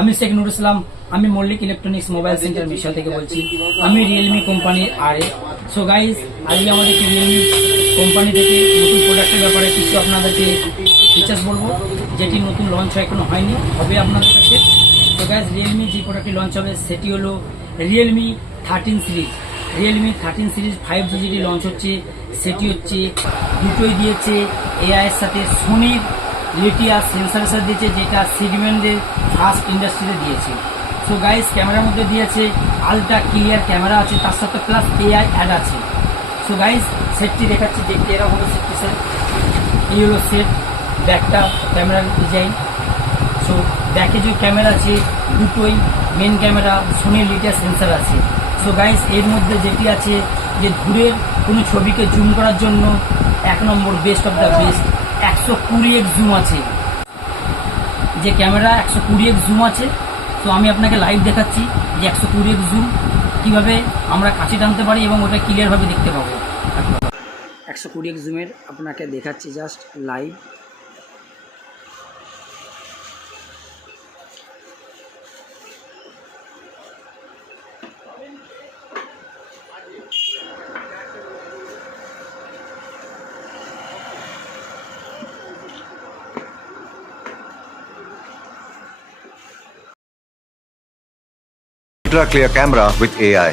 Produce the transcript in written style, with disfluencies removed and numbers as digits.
আমি শেখ নুর ইসলাম, আমি Mallick electronics mobile centre মিশাল থেকে বলছি। আমি রিয়েলমি কোম্পানির সো গাইজ, আজকে আমাদেরকে রিয়েলমি কোম্পানি থেকে নতুন প্রোডাক্টের ব্যাপারে কিছু আপনাদেরকে ফিচার্স বলবো, যেটি নতুন লঞ্চ এখনো হয়নি, হবে আপনাদের কাছে। তো গাইজ, রিয়েলমি যে প্রোডাক্টটি লঞ্চ হবে সেটি হলো Realme 13 series. Realme 13 series 5G যেটি লঞ্চ হচ্ছে, সেটি হচ্ছে দুটোই দিয়েছে এআই এর সাথে সোনির লিটিয়া সেন্সারের সাথে দিয়েছে, যেটা সিগমেন্টের ফার্স্ট ইন্ডাস্ট্রিতে দিয়েছে। সো গাইস, ক্যামেরার মধ্যে দিয়েছে আলট্রা ক্লিয়ার ক্যামেরা আছে, তার সাথে প্লাস এআই অ্যাড আছে। সো গাইস, সেটটি দেখাচ্ছি, দেখতে এরকম হলো সেটটি। স্যার, এই হলো সেট, ব্যাকটা ক্যামেরার ডিজাইন। সো ব্যাকে যে ক্যামেরা আছে দুটোই মেন ক্যামেরা সোনির লিটিয়া সেন্সার আছে। সো গাইস, এর মধ্যে যেটি আছে যে দূরের কোনো ছবিকে জুম করার জন্য 1 number best of the best 120x zoom আছে, যে ক্যামেরা 120x জুম আছে। তো আমি আপনাকে লাইভ দেখাচ্ছি যে 120x জুম কীভাবে আমরা কাছে টানতে পারি এবং ওটা ক্লিয়ারভাবে দেখতে পাবো। 120x জুমের আপনাকে দেখাচ্ছি just live. Ultra clear camera with AI.